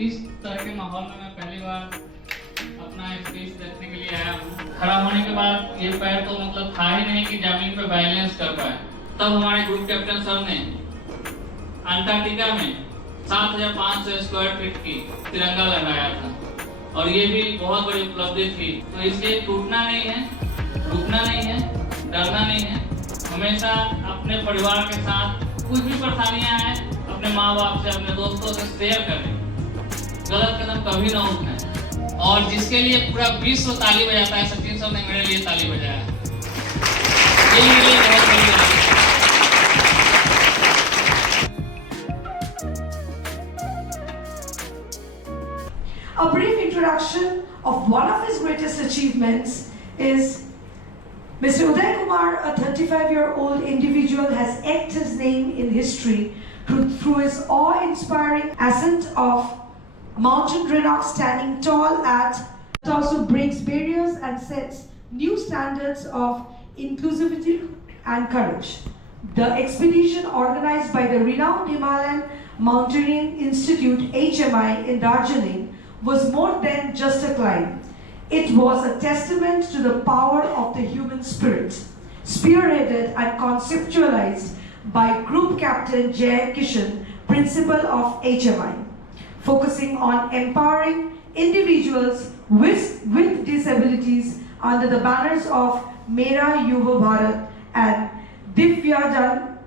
इस तरह के माहौल में मैं पहली बार अपना स्पीच देखने के लिए आया हूँ। खड़ा होने के बाद ये पैर तो मतलब था ही नहीं कि जमीन पे बैलेंस कर पाए। तब हमारे ग्रुप कैप्टन सर ने अंटार्कटिका में 7500 स्क्वायर फीट की तिरंगा लगाया था और ये भी बहुत बड़ी उपलब्धि थी। तो इसलिए टूटना नहीं है, रुकना नहीं है, डरना नहीं है। हमेशा अपने परिवार के साथ कुछ भी परेशानियां आए अपने माँ बाप से, अपने दोस्तों से शेयर करें। गलत कदम कभी ना उठाएं। और जिसके लिए पूरा विश्व ताली बजाता है, सचिन सर ने मेरे लिए ताली बजाया। ये मेरे लिए बहुत बड़ी बात है। A brief introduction of one of his greatest achievements is Mr. Uday Kumar, a 35-year-old individual, has etched his name in history through his awe-inspiring ascent of Mountain Greenock, standing tall at. It also breaks barriers and sets new standards of inclusivity and courage. The expedition, organized by the renowned Himalayan Mountaineering Institute (HMI) in Darjeeling, was more than just a climb. It was a testament to the power of the human spirit, spearheaded and conceptualized by Group Captain Jay Kishan, Principal of HMI, focusing on empowering individuals with disabilities under the banners of Mera Yuva Bharat and Divyajan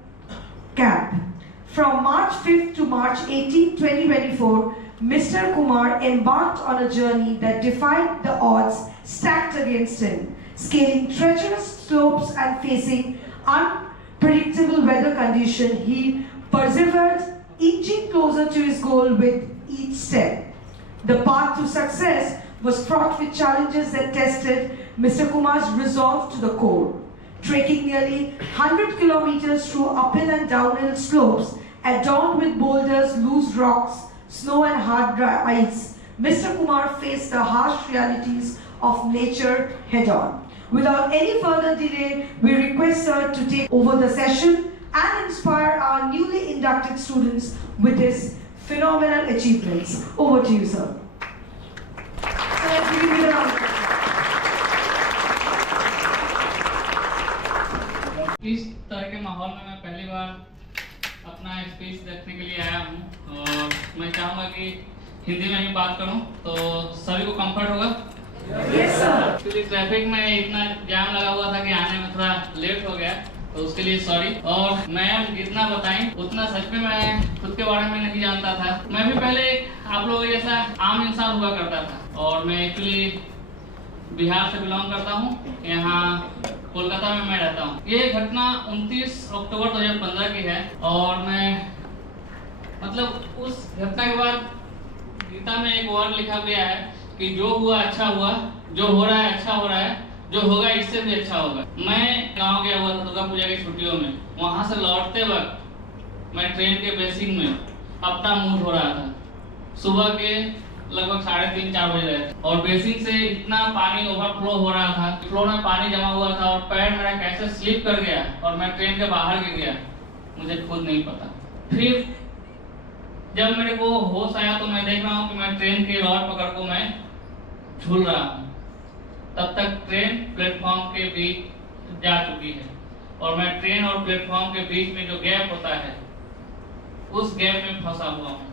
Camp. From March 5th to March 18, 2024, Mr. Kumar embarked on a journey that defied the odds stacked against him, scaling treacherous slopes and facing unpredictable weather conditions. He persevered, inching closer to his goal with each step. The path to success was fraught with challenges that tested Mr. Kumar's resolve to the core. Trekking nearly 100 kilometers through uphill and downhill slopes, adorned with boulders, loose rocks, snow and hard dry ice, Mr. Kumar faced the harsh realities of nature head-on. Without any further delay, we request sir to take over the session and inspire our newly inducted students with his phenomenal achievements. Over to you, sir. So let's give it a round. इस तरह के माहौल में मैं पहली बार अपना speech देखने के लिए आया हूँ और मैं चाहूँगा कि हिंदी में ही बात करूँ तो सभी को कंफर्ट होगा। Yes, sir. क्योंकि ट्रैफिक में इतना जाम लगा हुआ था कि आने में थोड़ा लेट हो गया, तो उसके लिए सॉरी। और मैम जितना बताएं उतना सच में मैं खुद के बारे में नहीं जानता था। मैं भी पहले आप लोगों जैसा आम इंसान हुआ करता था और मैं एक्चुअली बिहार से बिलोंग करता हूँ। यहाँ कोलकाता में मैं रहता हूँ। ये घटना 29 अक्टूबर 2015 की है और मैं मतलब उस घटना के बाद गीता में एक वर्ड लिखा गया है कि जो हुआ अच्छा हुआ, जो हो रहा है अच्छा हो रहा है, जो होगा इससे भी अच्छा होगा। मैं गांव गया हुआ था दुर्गा पूजा की छुट्टियों में। वहां से लौटते वक्त मैं ट्रेन के बेसिंग में अपना मुंह धो रहा था। सुबह के लगभग 3:30-4 बज रहे थे और बेसिंग से इतना पानी ओवरफ्लो हो रहा था, फ्लो में पानी जमा हुआ था और पैर मेरा कैसे स्लिप कर गया और मैं ट्रेन के बाहर गिर गया, मुझे खुद नहीं पता। फिर जब मेरे को होश आया तो मैं देख रहा हूँ कि मैं ट्रेन के रॉड पकड़ को मैं झूल रहा हूँ। तब तक ट्रेन प्लेटफॉर्म के बीच जा चुकी है और मैं ट्रेन और प्लेटफॉर्म के बीच में जो गैप होता है उस गैप में फंसा हुआ हूँ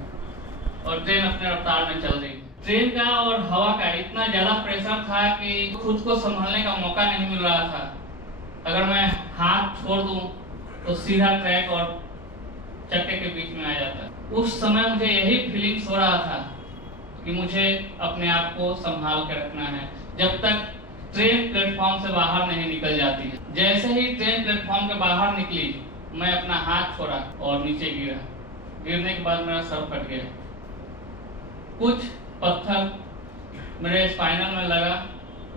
और ट्रेन अपने रफ्तार में चल रही। ट्रेन का और हवा का इतना ज्यादा प्रेशर था कि खुद को संभालने का मौका नहीं मिल रहा था। अगर मैं हाथ छोड़ दूं तो सीधा ट्रैक और चक्के के बीच में आ जाता। उस समय मुझे यही फीलिंग्स हो रहा था कि मुझे अपने आप को संभाल के रखना है जब तक ट्रेन प्लेटफॉर्म से बाहर नहीं निकल जाती है। जैसे ही ट्रेन प्लेटफॉर्म के बाहर निकली, मैं अपना हाथ छोड़ा और नीचे गिरा। गिरने के बाद मेरा सर फट गया। कुछ पत्थर मेरे स्पाइनल में लगा,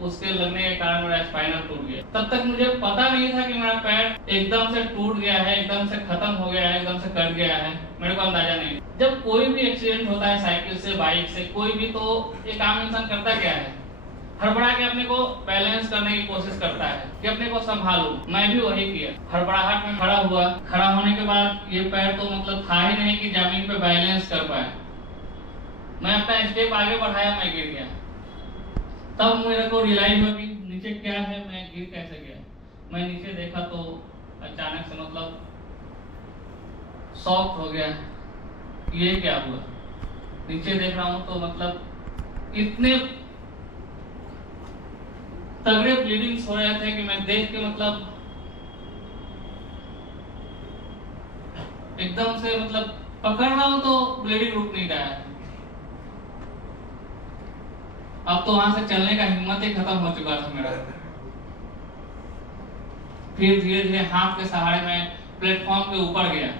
उसके लगने के कारण मेरा स्पाइनल टूट गया। तब तक मुझे पता नहीं था कि मेरा पैर एकदम से टूट गया है, एकदम से खत्म हो गया है, एकदम से कट गया है। मेरे को अंदाजा नहीं। जब कोई भी एक्सीडेंट होता है साइकिल से, बाइक से, कोई भी, तो एक आम इंसान करता क्या है? हड़बड़ा के अपने को बैलेंस करने की कोशिश करता है कि अपने को संभालूं। मैं भी वही किया। हड़बड़ाहट में खड़ा हुआ। खड़ा होने के बाद ये पैर तो मतलब था ही नहीं कि जमीन पे बैलेंस कर पाए। मैं अपना स्टेप आगे बढ़ाया, मैं गिर गया। तब मेरे को रियलाइज हो कि नीचे क्या है, मैं गिर कैसे गया। मैं नीचे देखा तो अचानक से मतलब शॉक हो गया, ये क्या हुआ। नीचे देख रहा हूँ तो मतलब इतने तगड़े ब्लीडिंग्स हो रहे थे कि मैं देख के मतलब एकदम से मतलब पकड़ रहा हूँ तो ब्लीडिंग रुक नहीं रहा है। अब तो वहां से चलने का हिम्मत ही खत्म हो चुका था मेरा। फिर धीरे धीरे हाथ के सहारे में प्लेटफॉर्म के ऊपर गया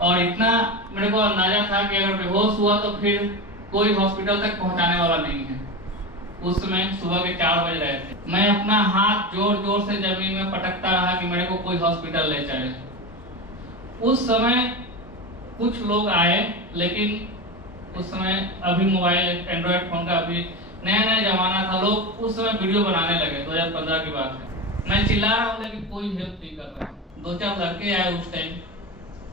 और इतना मेरे को अंदाजा था कि अगर बेहोश हुआ तो फिर कोई हॉस्पिटल तक पहुंचाने वाला नहीं है। उस समय सुबह के 4 बज रहे थे। मैं अपना हाथ जोर जोर से जमीन में पटकता रहा कि मेरे को कोई हॉस्पिटल ले चले। उस समय कुछ लोग आए, लेकिन उस समय अभी मोबाइल एंड्रॉयड फोन का अभी नया नया जमाना था। लोग उस समय वीडियो बनाने लगे, 2015 की बात है। मैं चिल्ला रहा हूँ लेकिन कोई हेल्प नहीं कर रहा। 2-4 लड़के आए उस टाइम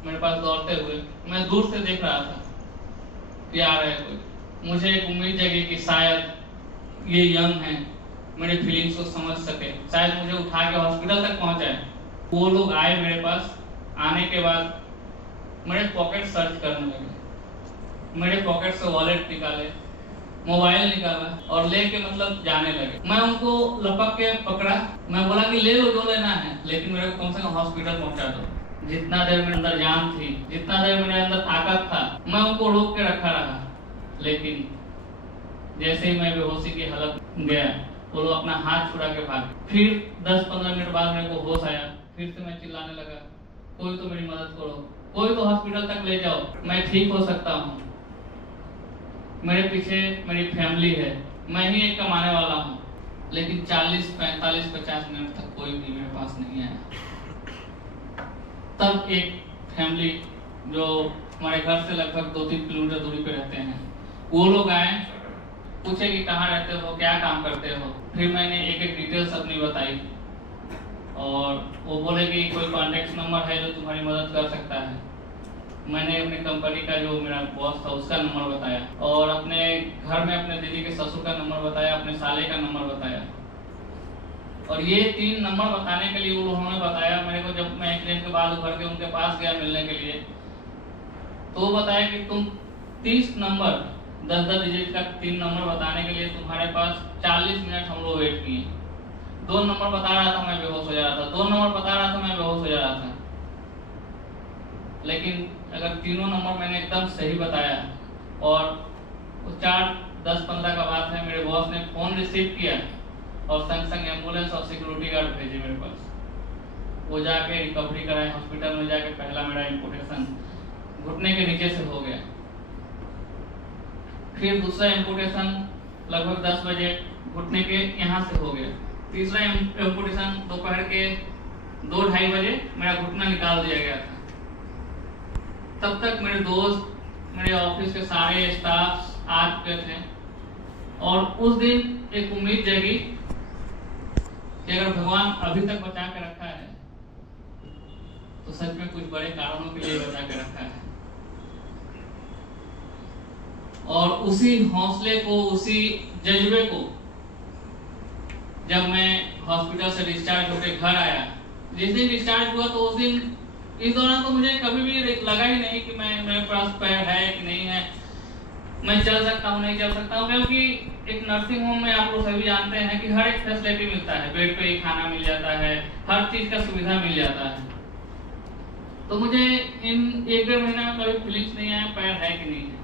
मेरे पास दौड़ते हुए। मैं दूर से देख रहा था कि आ रहे कोई। मुझे एक उम्मीद जगी कि शायद ये यंग हैं, मेरी फीलिंग्स को समझ सके, शायद मुझे उठा के हॉस्पिटल तक पहुंचाए। वो लोग आए मेरे पास। आने के बाद मेरे पॉकेट सर्च करने लगे। मेरे पॉकेट से वॉलेट निकाले, मोबाइल निकाला और लेके मतलब जाने लगे। मैं उनको लपक के पकड़ा। मैं बोला कि ले लो जो लेना है, लेकिन मेरे को कम से कम हॉस्पिटल पहुंचा दो। जितना देर मेरे अंदर जान थी, जितना देर मेरे अंदर ताकत था, मैं उनको रोक के रखा रहा। लेकिन जैसे ही मैं बेहोशी की हालत गया, वो लोग अपना हाथ छुड़ा के भाग। फिर 10-15 मिनट बाद मेरे को होश आया। फिर से मैं चिल्लाने लगा, कोई तो मेरी मदद करो, कोई तो हॉस्पिटल तक ले जाओ, मैं ठीक हो सकता हूँ। मेरे पीछे मेरी फैमिली है, मैं ही एक कमाने वाला हूँ। लेकिन 40, 45, 50 मिनट तक कोई भी मेरे पास नहीं आया। तब एक फैमिली जो हमारे घर से लगभग 2-3 किलोमीटर दूरी पे रहते हैं, वो लोग आए, पूछे कि कहाँ रहते हो, क्या काम करते हो। फिर मैंने एक एक डिटेल्स अपनी बताई और वो बोले कि कोई कॉन्टेक्ट नंबर है जो तुम्हारी मदद कर सकता है। मैंने अपनी कंपनी का जो मेरा बॉस था उसका नंबर बताया और अपने घर में अपने दीदी के ससुर का नंबर बताया, अपने साले का नंबर बताया। और ये 3 नंबर बताने के लिए उन्होंने बताया मेरे को। जब मैं एक्सीडेंट के बाद उभर के उनके पास गया मिलने के लिए, तो बताया कि तुम 30 नंबर 10-10 डिजिट का 3 नंबर बताने के लिए तुम्हारे पास 40 मिनट हम लोग वेट किए। 2 नंबर बता रहा था, मैं बेहोश हो जा रहा था। 2 नंबर बता रहा था, मैं बेहोश हो जा रहा था। लेकिन अगर तीनों नंबर मैंने एकदम सही बताया और 4-10-15 का बात है, मेरे बॉस ने फोन रिसीव किया और संग संग एम्बुलेंस और सिक्योरिटी गार्ड भेजे मेरे पास। वो जाके रिकवरी कराए हॉस्पिटल में जाके। पहला मेरा एम्पुटेशन घुटने के नीचे से हो गया। फिर दूसरा एम्पुटेशन लगभग 10 बजे घुटने के यहाँ से हो गया। तीसरा एम्पुटेशन दोपहर के 2-2:30 बजे मेरा घुटना निकाल दिया गया था। तब तक मेरे दोस्त, मेरे ऑफिस के सारे स्टाफ आ चुके थे और उस दिन एक उम्मीद जगी कि अगर भगवान अभी तक बचा के रखा है तो सच में कुछ बड़े कारणों के लिए बचा के रखा है। और उसी हौसले को, उसी जज्बे को जब मैं हॉस्पिटल से डिस्चार्ज होकर घर आया, जिस दिन डिस्चार्ज हुआ तो उस दिन इस दौरान तो मुझे कभी भी लगा ही नहीं कि मेरे पास पैर है कि नहीं है, मैं चल सकता हूँ नहीं चल सकता हूँ। क्योंकि एक नर्सिंग होम में आप लोग सभी जानते हैं कि हर एक फैसिलिटी मिलता है, बेड पे ही खाना मिल जाता है, हर चीज का सुविधा मिल जाता है। तो मुझे इन 1-1.5 महीने में कभी फीलिंग्स नहीं आया पैर है कि नहीं है।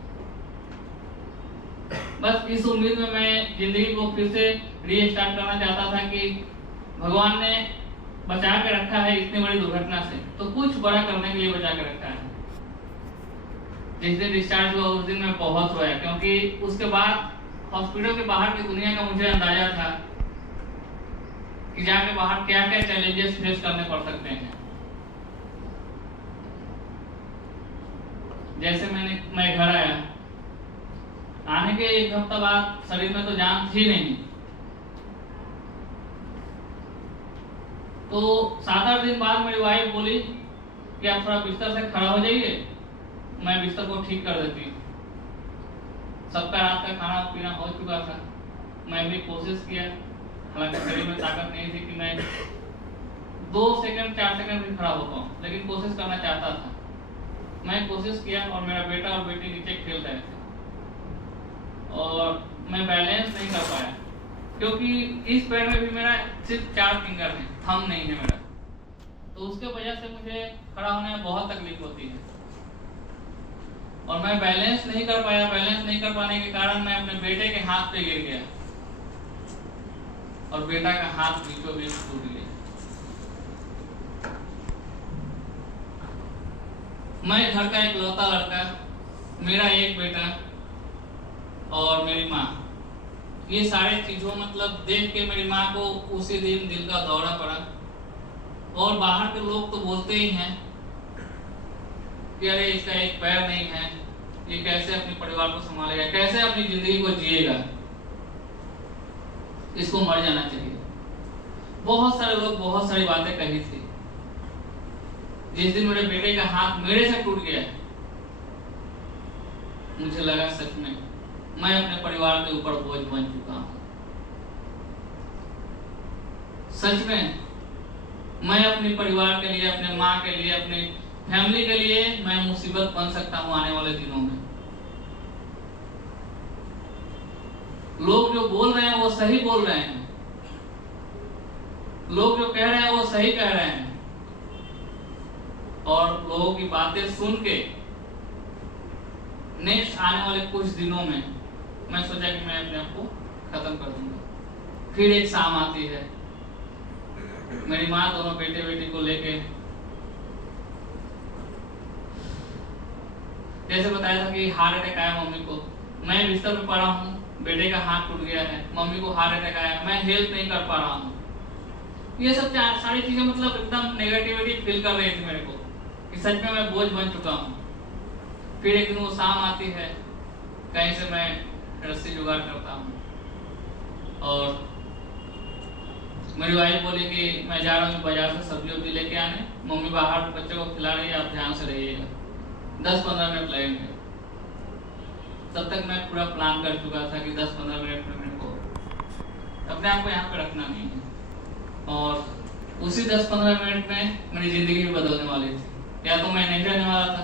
बस इस उम्मीद में मैं जिंदगी को फिर से रीस्टार्ट करना चाहता था कि भगवान ने बचा के रखा है इतनी बड़ी दुर्घटना से, तो कुछ बड़ा करने के लिए बचा के रखा है। जिस दिन डिस्चार्ज हुआ उस दिन मैं बहुत रोया, क्योंकि उसके बाद हॉस्पिटल के बाहर की दुनिया का मुझे अंदाजा था कि जाके बाहर क्या क्या चैलेंजेस फेस करने पड़ सकते हैं। जैसे मैं घर आया, आने के 1 हफ्ता बाद शरीर में तो जान थी नहीं, तो 7-8 दिन बाद मेरी वाइफ बोली कि आप थोड़ा बिस्तर से खड़ा हो जाइए, मैं बिस्तर को ठीक कर देती हूँ। सबका रात का खाना पीना हो चुका था। मैं भी कोशिश किया, हालांकि शरीर में ताकत नहीं थी कि मैं 2 सेकंड 4 सेकंड भी खड़ा हो पाऊँ, लेकिन कोशिश करना चाहता था। मैं कोशिश किया और मेरा बेटा और बेटी नीचे खेल रहे थे और मैं बैलेंस नहीं कर पाया, क्योंकि इस पैर में भी मेरा सिर्फ 4 फिंगर है, थंब नहीं है मेरा, तो उसके वजह से मुझे खड़ा होने में बहुत तकलीफ होती है और मैं बैलेंस नहीं कर पाया। बैलेंस नहीं कर पाने के कारण मैं अपने बेटे के हाथ पे गिर गया और बेटा का हाथ बीचों बीच टूट गया। मैं घर का इकलौता लड़का, मेरा एक बेटा और मेरी माँ, ये सारे चीजों मतलब देख के मेरी माँ को उसी दिन दिल का दौरा पड़ा। और बाहर के लोग तो बोलते ही हैं कि अरे इसका एक पैर नहीं है, ये कैसे अपने परिवार को संभालेगा, कैसे अपनी जिंदगी को जिएगा, इसको मर जाना चाहिए। बहुत सारे लोग बहुत सारी बातें कही थी। जिस दिन मेरे बेटे का हाथ मेरे से टूट गया, मुझे लगा सच में मैं अपने परिवार के ऊपर बोझ बन चुका हूं। सच में मैं अपने परिवार के लिए, अपने माँ के लिए, अपने फैमिली के लिए मैं मुसीबत बन सकता हूं आने वाले दिनों में। लोग जो बोल रहे हैं वो सही बोल रहे हैं, लोग जो कह रहे हैं वो सही कह रहे हैं, और लोगों की बातें सुन के नेक्स्ट आने वाले कुछ दिनों में मैं सोचा कि मैं अपने आप को खत्म कर दूंगा। फिर एक शाम आती है, मेरी माँ दोनों बेटे बेटी को लेके, जैसे बताया था कि हार्ट अटैक आया मम्मी को, मैं बिस्तर पे पड़ा हूँ, बेटे का हाथ टूट गया है, मम्मी को हार्ट अटैक आया, मैं हेल्प नहीं कर पा रहा हूँ। ये सब सारी चीजें मतलब एकदम नेगेटिविटी फील कर रही थी मेरे को कि सच में मैं बोझ बन चुका हूँ। फिर एक दिन वो शाम आती है, कहीं से मैं रस्सी जुगाड़ करता हूँ और मेरी वाइफ बोली कि मैं जा रहा हूँ बाजार से सब्जी वब्जी लेके आने, मम्मी बाहर बच्चों को खिला रही है, आप ध्यान से रहिएगा, 10-15 मिनट लगेंगे। तब तक मैं पूरा प्लान कर चुका था कि 10-15 मिनट में मेरे को अपने आप को यहाँ पे रखना नहीं है। और उसी 10-15 मिनट में मेरी जिंदगी भी बदलने वाली थी। या तो मैं नहीं रहने वाला था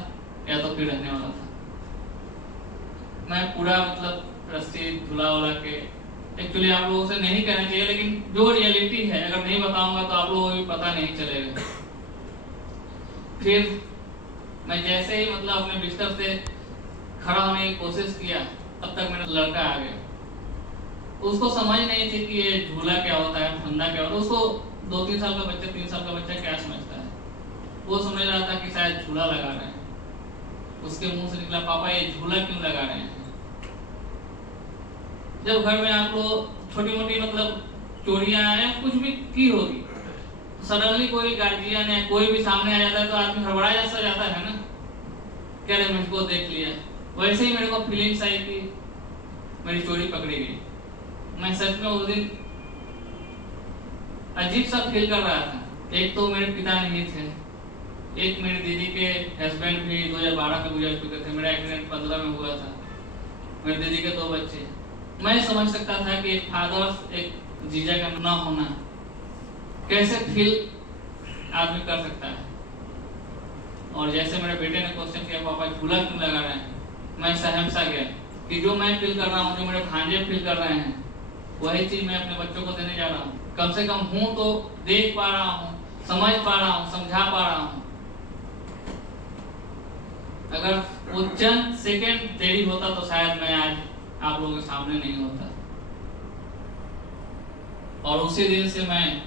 या तो फिर रहने वाला था। मैं पूरा मतलब रस्सी झूला उला के, एक्चुअली आप लोगों से नहीं कहना चाहिए, लेकिन जो रियलिटी है अगर नहीं बताऊंगा तो आप लोगों को भी पता नहीं चलेगा। फिर मैं जैसे ही मतलब अपने बिस्तर से खड़ा होने की कोशिश किया, तब तक मेरा लड़का आ गया। उसको समझ नहीं थी कि ये झूला क्या होता है, फंदा क्या होता है। उसको 2-3 साल का बच्चा, 3 साल का बच्चा क्या समझता है, वो समझ रहा था कि शायद झूला लगा रहे हैं। उसके मुंह से निकला, पापा ये झूला क्यों लगा रहे हैं। जब घर में आप लोग छोटी मोटी मतलब चोरियां या कुछ भी की होगी, सडनली कोई गार्जियन है, कोई भी सामने आ जाता है तो आदमी हड़बड़ा जैसा जाता है ना, कह रहे मुझको देख लिया। वैसे ही मेरे को फीलिंग्स आई कि मेरी चोरी पकड़ी गई। मैं सच में उस दिन अजीब सा फील कर रहा था। एक तो मेरे पिता नहीं थे, एक मेरी दीदी के हस्बैंड भी 2012 में गुजर चुके थे, मेरा एक्सीडेंट 15 में हुआ था, मेरी दीदी के 2 बच्चे। मैं समझ सकता था कि एक फादर, एक जीजा का ना होना कैसे फील आदमी कर सकता है। और जैसे मेरे बेटे ने क्वेश्चन किया, पापा झूला क्यों लगा रहे हैं, मैं सहम सा गया कि जो मैं फील कर रहा हूँ, जो मेरे भांजे फील कर रहे हैं, वही चीज मैं अपने बच्चों को देने जा रहा हूँ। कम से कम हूँ तो देख पा रहा हूँ, समझ पा रहा हूँ, समझा पा रहा हूँ। अगर वो चंद सेकेंड देरी होता तो शायद मैं आज आप लोगों के सामने नहीं होता। और उसी दिन से मैं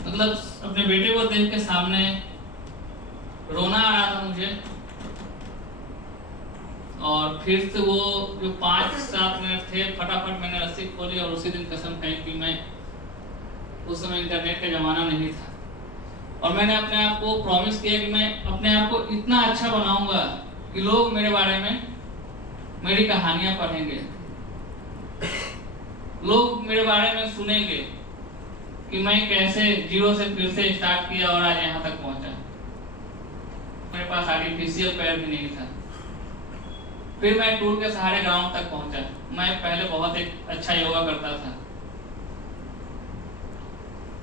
मतलब अपने बेटे को देख के सामने रोना आ रहा था मुझे। और फिर से वो जो 5-7 मिनट थे, फटाफट मैंने रस्सी खोली और उसी दिन कसम खाई कि मैं, उस समय इंटरनेट का जमाना नहीं था, और मैंने अपने आप को प्रॉमिस किया कि मैं अपने आप को इतना अच्छा बनाऊंगा कि लोग मेरे बारे में मेरी कहानियां पढ़ेंगे, लोग मेरे बारे में सुनेंगे कि मैं कैसे जीरो से फिर से स्टार्ट किया और आज यहाँ तक पहुंचा। मेरे पास आर्टिफिशियल पैर भी नहीं था, फिर मैं टूल के सहारे ग्राउंड तक पहुंचा। मैं पहले बहुत एक अच्छा योगा करता था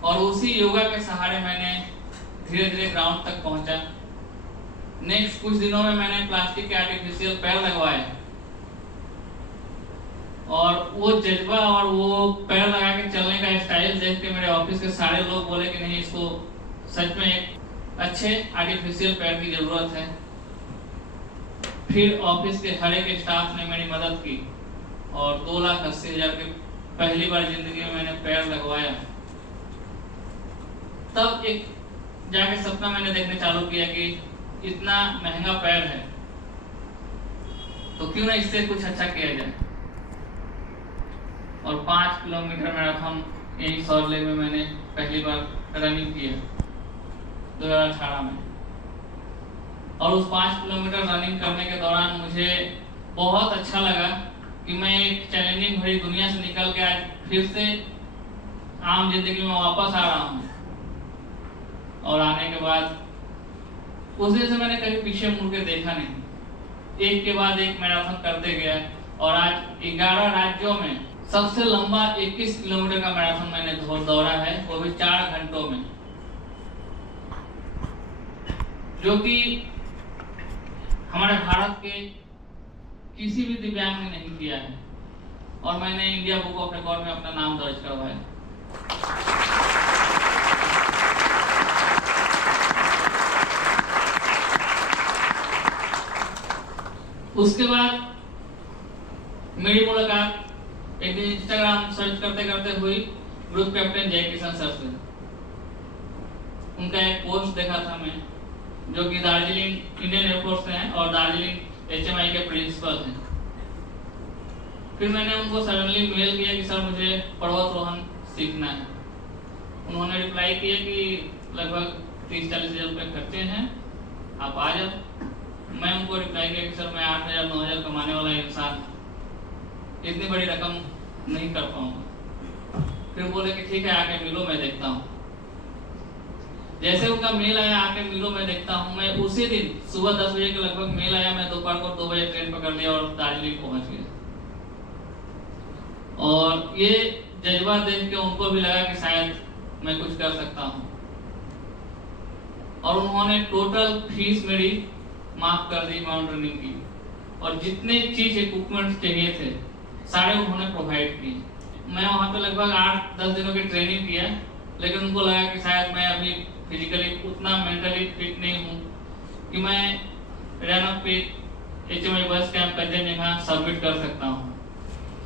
और उसी योगा के सहारे मैंने धीरे धीरे ग्राउंड तक पहुंचा। नेक्स्ट कुछ दिनों में मैंने प्लास्टिक के आर्टिफिशियल पैर लगवाए और वो जज्बा और वो पैर लगा के चलने का स्टाइल देख के मेरे ऑफिस के सारे लोग बोले कि नहीं, इसको सच में एक अच्छे आर्टिफिशियल पैर की जरूरत है। फिर ऑफिस के हर एक स्टाफ ने मेरी मदद की और 2,80,000 के पहली बार जिंदगी में मैंने पैर लगवाया। तब एक जाके सपना मैंने देखने चालू किया कि इतना महंगा पैर है तो क्यों ना इससे कुछ अच्छा किया जाए। और 5 किलोमीटर मैराथन यही सॉर्ले में मैंने पहली बार रनिंग किया 2018 में। और उस 5 किलोमीटर रनिंग करने के दौरान मुझे बहुत अच्छा लगा कि मैं एक चैलेंजिंग भरी दुनिया से निकल के आज फिर से आम जिंदगी में वापस आ रहा हूँ। और आने के बाद उस दिन से मैंने कभी पीछे मुड़ के देखा नहीं, एक के बाद एक मैराथन करते गया और आज 11 राज्यों में सबसे लंबा 21 किलोमीटर का मैराथन मैंने दौड़ा है, वो भी 4 घंटों में, जो कि हमारे भारत के किसी भी दिव्यांग ने नहीं किया है। और मैंने इंडिया बुक ऑफ रिकॉर्ड में अपना नाम दर्ज करवाया। उसके बाद मेरी मुलाकात एक दिन इंस्टाग्राम सर्च करते करते हुई ग्रुप कैप्टन जय किशन सर से। उनका एक पोस्ट देखा था मैं, जो कि दार्जिलिंग इंडियन एयरफोर्स से हैं और दार्जिलिंग HMI के प्रिंसिपल हैं। फिर मैंने उनको सडनली मेल किया कि सर मुझे पर्वतारोहण सीखना है। उन्होंने रिप्लाई किया कि लगभग 30-40 हज़ार रुपये खर्चे हैं, आप आ जाओ। मैं उनको रिप्लाई किया कि सर मैं 8,000-9,000 कमाने वाला इंसान इतनी बड़ी रकम नहीं कर पाऊंगा। फिर बोले कि ठीक है, आके मिलो, मैं देखता हूँ। जैसे उनका मेल आया, आके मिलो मैं देखता हूँ, मैं उसी दिन सुबह 10 बजे के लगभग मेल आया, मैं दोपहर को 2 बजे ट्रेन पकड़ लिया और दार्जिलिंग पहुंच गया। और ये जज्बा देख के उनको भी लगा कि शायद मैं कुछ कर सकता हूँ और उन्होंने टोटल फीस मेरी माफ कर दी माउंटेनिंग की, और जितने चीज इक्विपमेंट चाहिए थे सारे उन्होंने प्रोवाइड किए। मैं वहाँ पे लगभग 8-10 दिनों की ट्रेनिंग किया, लेकिन उनको लगा कि शायद मैं अभी फिजिकली उतना मेंटली फिट नहीं हूँ कि मैं रैनॉक पे HMI बस कैंप कंचनजंगा सबमिट कर सकता हूँ।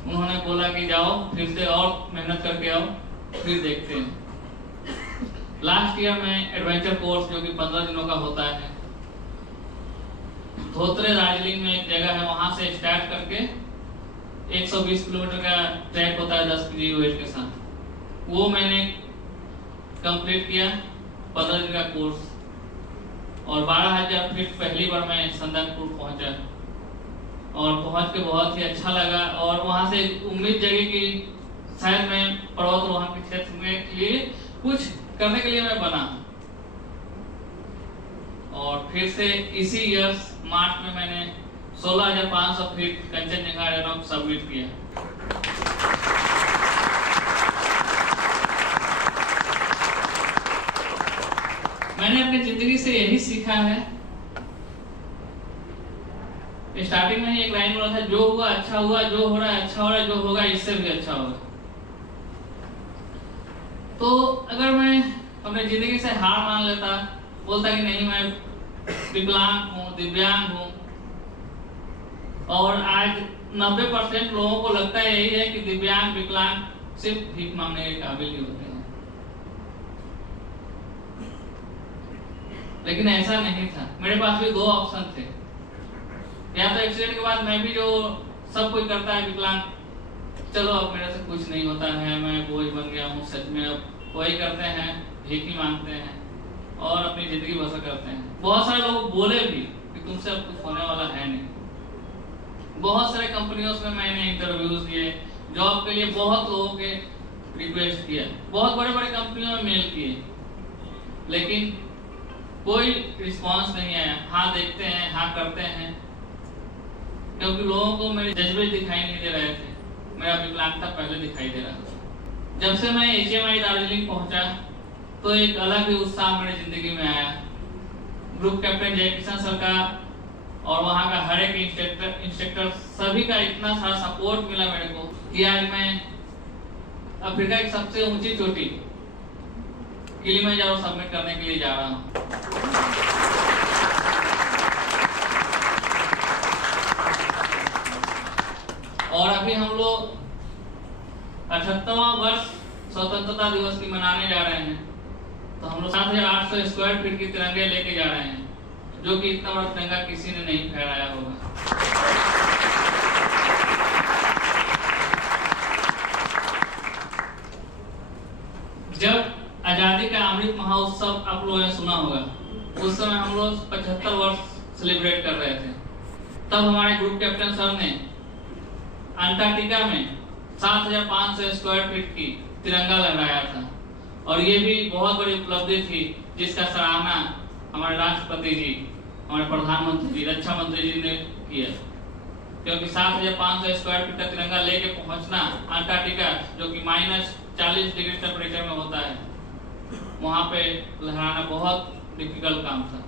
उन्होंने बोला कि जाओ फिर से और मेहनत करके आओ, फिर देखते हैं। लास्ट ईयर में एडवेंचर कोर्स जो कि 15 दिनों का होता है, धोत्रे दार्जिलिंग में एक जगह है, वहां से स्टार्ट करके 120 किलोमीटर का ट्रैक होता है 10 kg वेट के साथ, वो मैंने कंप्लीट किया 15 दिन का कोर्स। और 12,000 फीट पहली बार मैं संदकपुर पहुंचा और पहुंच के बहुत ही अच्छा लगा। और वहां से उम्मीद जगी कि शायद मैं पर्वतारोहण के क्षेत्र में लिए कुछ करने के लिए मैं बना। और फिर से इसी ईयर मार्च में मैंने 16,500 फीट कंचनजंगा रैनॉक सबमिट किया। मैंने अपनी जिंदगी से यही सीखा है, स्टार्टिंग में ही एक लाइन बोला था, जो हुआ अच्छा हुआ, जो हो रहा है अच्छा हो रहा है, जो होगा इससे भी अच्छा होगा। तो अगर मैं अपनी जिंदगी से हार मान लेता, बोलता कि नहीं मैं विकलांग हूँ, दिव्यांग हूँ, और आज 90% लोगों को लगता है यही है कि दिव्यांग विकलांग सिर्फ भीख मांगने के काबिल ही होते हैं, लेकिन ऐसा नहीं था। मेरे पास भी 2 ऑप्शन थे, या तो एक्सीडेंट के बाद मैं भी जो सब कोई करता है विकलांग, चलो अब मेरे से कुछ नहीं होता है, मैं बोझ बन गया हूँ, सच में अब वही करते हैं, भीख ही मांगते हैं और अपनी जिंदगी बसर करते हैं। बहुत सारे लोग बोले भी कि तुमसे अब कुछ होने वाला है नहीं। बहुत सारे कंपनियों में मैंने इंटरव्यूज दिए, जॉब के लिए बहुत लोगों के रिक्वेस्ट किया, बहुत बड़े बड़े कंपनियों में मेल किए, लेकिन कोई रिस्पांस नहीं आया। हाँ देखते हैं, हाँ करते हैं, क्योंकि लोगों को मेरे जज्बे दिखाई नहीं दे रहे थे, मेरा विकलांगता पहले दिखाई दे रहा था। जब से मैं HMI दार्जिलिंग पहुंचा तो एक अलग ही उत्साह मेरी जिंदगी में आया। ग्रुप कैप्टन जय किशन सर का और वहाँ का हर एक इंस्ट्रक्टर सभी का इतना सारा सपोर्ट मिला मेरे को कि आज मैं अफ्रीका की सबसे ऊंची चोटी किलिमंजारो सबमिट करने के लिए जा रहा हूँ। और अभी हम लोग 78वां वर्ष स्वतंत्रता दिवस की मनाने जा रहे हैं, तो हम लोग 7,800 स्क्वायर फीट की तिरंगे लेके जा रहे हैं, जो कि इतना बड़ा तिरंगा किसी ने नहीं फहराया होगा। जब आजादी का अमृत महोत्सव आप लोगों ने सुना होगा, उस समय हम लोग 75 वर्ष सेलिब्रेट कर रहे थे। तब हमारे ग्रुप कैप्टन सर ने अंटार्कटिका में 7,500 स्क्वायर फीट की तिरंगा लहराया था, और ये भी बहुत बड़ी उपलब्धि थी जिसका सराहना हमारे राष्ट्रपति जी, हमारे प्रधानमंत्री जी, रक्षा मंत्री जी ने किया। क्योंकि 7,500 स्क्वायर फीट का तिरंगा लेके पहुंचना अंटार्कटिका, जो कि -40 डिग्री टेम्परेचर में होता है, वहां पे लहराना बहुत डिफिकल्ट काम था।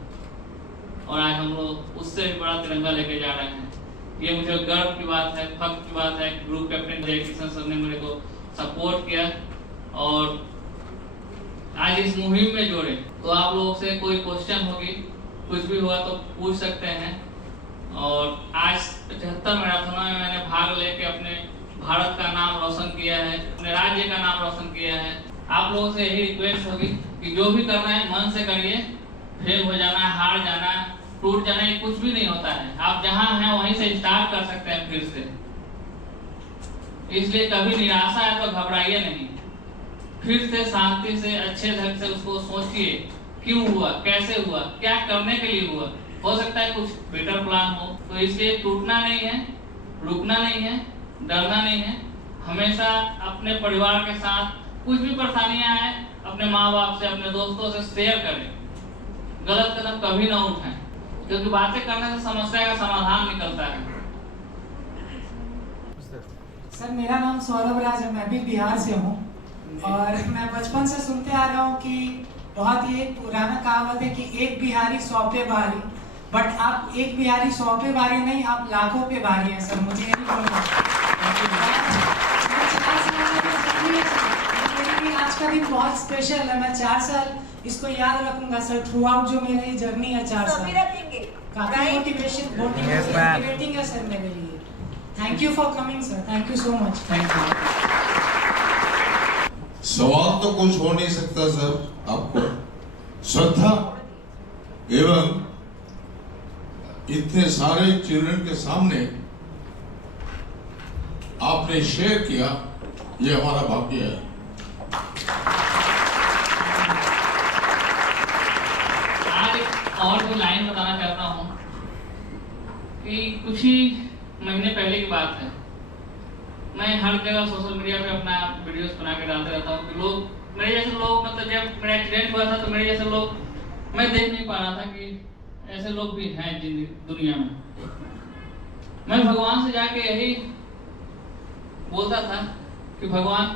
और आज हम लोग उससे भी बड़ा तिरंगा लेके जा रहे हैं। ये मुझे गर्व की बात है, फख्र की बात है। ग्रुप कैप्टन जय किशन सर ने मेरे को सपोर्ट किया और आज इस मुहिम में जोड़े। तो आप लोगों से कोई क्वेश्चन होगी, कुछ भी हुआ तो पूछ सकते हैं। और आज 75 मैराथनों में मैंने भाग लेके अपने भारत का नाम रोशन किया है, अपने राज्य का नाम रोशन किया है। आप लोगों से यही रिक्वेस्ट होगी कि जो भी करना है मन से करिए। फेल हो जाना, हार जाना, टूट जाना, ये कुछ भी नहीं होता है। आप जहां हैं वहीं से स्टार्ट कर सकते हैं फिर से। इसलिए कभी निराशा है तो घबराइए नहीं, फिर से शांति से अच्छे ढंग से उसको सोचिए, क्यों हुआ, कैसे हुआ, क्या करने के लिए हुआ। हो सकता है कुछ बेटर प्लान हो। तो इसलिए टूटना नहीं है, रुकना नहीं है, डरना नहीं है। हमेशा अपने परिवार के साथ कुछ भी परेशानियां आए, अपने माँ बाप से, अपने दोस्तों से शेयर करें। गलत कदम कभी ना उठाएं, क्योंकि बातें करने से समस्या का समाधान निकलता है। सर, मेरा नाम सौरभ राज है, मैं भी बिहार से हूँ। और मैं बचपन से सुनते आ रहा हूँ कि बहुत ही एक पुराना कहावत है कि एक बिहारी 100 पे भारी। बट आप एक बिहारी 100 पे भारी नहीं, आप लाखों पे भारी हैं सर। मुझे ये नहीं बोलना। आज का दिन बहुत स्पेशल है। मैं 4 साल इसको याद रखूंगा सर, थ्रू आउट जो मेरी जर्नी है 4 साल। काफी मोटिवेटिंग है सर मेरे लिए। Thank you for coming sir, thank you so much. Thank you. सवाल तो कुछ हो नहीं सकता सर, आपको श्रद्धा एवं इतने सारे चिल्ड्रन के सामने आपने शेयर किया, ये हमारा भाग्य है। आज और भी लाइन बताना चाहता हूँ कि कुछ ही महीने पहले की बात है। मैं हर जगह सोशल मीडिया पे अपना वीडियोस बना के डालते रहता हूँ कि लोग मेरे जैसे लोग, मतलब जब मेरा एक्सीडेंट हुआ था तो मेरे जैसे लोग, मैं देख नहीं पा रहा था कि ऐसे लोग भी हैं दुनिया में। मैं भगवान से जाके यही बोलता था कि भगवान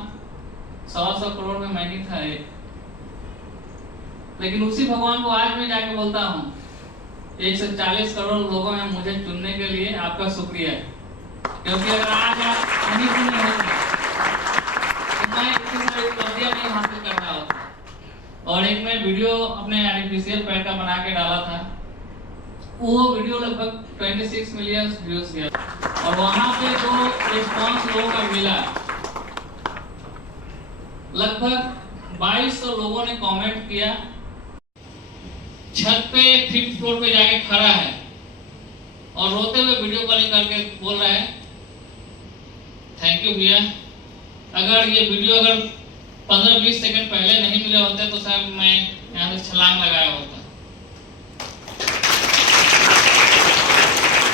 100 करोड़ में मैं ही था एक। लेकिन उसी भगवान को आज मैं जाके बोलता हूँ 140 करोड़ लोगों में मुझे चुनने के लिए आपका शुक्रिया है। क्योंकि अगर आज आप नहीं चुने होते तो मैं इतनी सारी उपलब्धियां नहीं हासिल कर रहा होता। और एक मैं वीडियो अपने आर्टिफिशियल पैर का बना के डाला था, वो वीडियो लगभग 26 मिलियन व्यूज किया। और वहां पे जो रिस्पॉन्स लोगों का मिला, लगभग 2200 लोगों ने कमेंट किया। छत पे 5th फ्लोर पे जाके खड़ा है और रोते हुए वीडियो कॉलिंग करके बोल रहा है, थैंक यू भैया, अगर ये वीडियो अगर 15-20 सेकंड पहले नहीं मिले होते तो शायद मैं यहाँ से छलांग लगाया होता।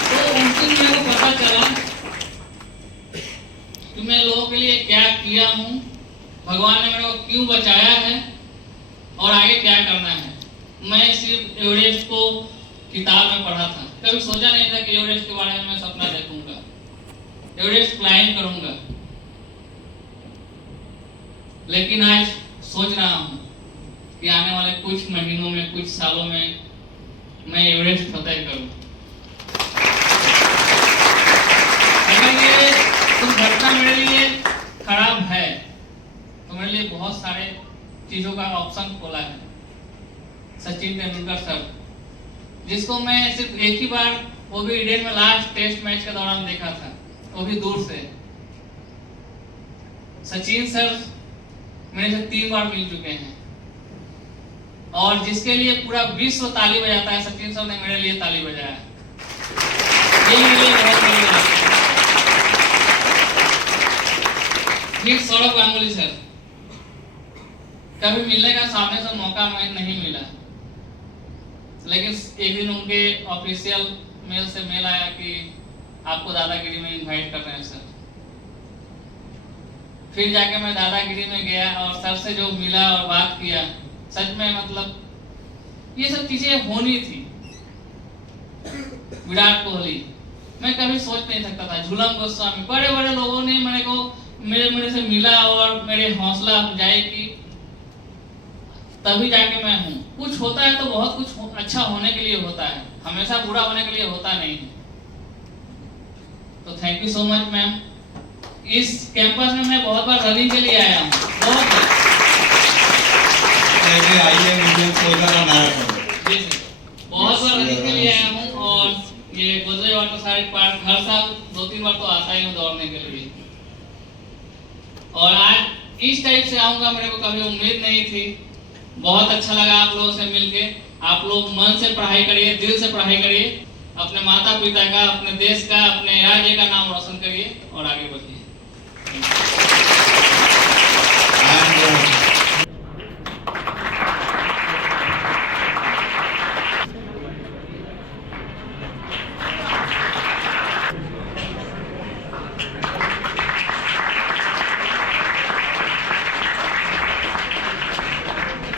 तो उस दिन मेरे को पता चला कि मैं लोगों के लिए क्या किया हूँ, भगवान ने मेरे को क्यों बचाया है और आगे क्या करना है। मैं सिर्फ एवरेस्ट को किताब में पढ़ा था, कभी सोचा नहीं था कि एवरेस्ट के बारे में मैं सपना देखूंगा। एवरेस्ट क्लाइंब करूंगा, लेकिन आज सोच रहा हूं कि आने वाले कुछ महीनों में, कुछ सालों में मैं एवरेस्ट फतेह करूं। अगर ये कुछ घटना मेरे लिए खराब है तो मेरे लिए बहुत सारे चीजों का ऑप्शन खोला है। सचिन तेंदुलकर सर, जिसको मैं सिर्फ एक ही बार, वो भी ईडन में लास्ट टेस्ट मैच के दौरान देखा था, वो भी दूर से। सचिन सर मेरे से 3 बार मिल चुके हैं और जिसके लिए पूरा विश्व ताली बजाता है, सचिन सर ने मेरे लिए ताली बजाया। ये मेरे लिए बहुत बड़ी बात है। फिर सौरभ गांगुली सर, कभी मिलने का सामने से मौका नहीं मिला, लेकिन एक दिन उनके ऑफिशियल मेल से मेल आया कि आपको दादागिरी में इनवाइट कर रहे हैं सर। फिर जाके मैं दादागिरी में गया और सर से जो मिला और बात किया, सच में मतलब ये सब चीजें होनी थी। विराट कोहली, मैं कभी सोच नहीं सकता था। झूलन गोस्वामी, बड़े बड़े लोगों ने मेरे से मिला और मेरे हौसला अफजाई की, तभी जाके मैं हूँ। कुछ होता है तो बहुत कुछ अच्छा होने के लिए होता है, हमेशा बुरा होने के लिए होता नहीं है। तो thank you so much ma'am. इस कैंपस में मैं बहुत बार रनिंग के लिए आया हूँ, बहुत बार। बहुत बार रनिंग के लिए आया हूँ और ये गोदरेज वाटर साइड पार्क हर साल 2-3 बार तो आता ही हूँ दौड़ने के लिए। और आज इस टाइप से आऊंगा मेरे को कभी उम्मीद नहीं थी। बहुत अच्छा लगा आप लोगों से मिलके। आप लोग मन से पढ़ाई करिए, दिल से पढ़ाई करिए, अपने माता पिता का, अपने देश का, अपने राज्य का नाम रोशन करिए और आगे बढ़िए।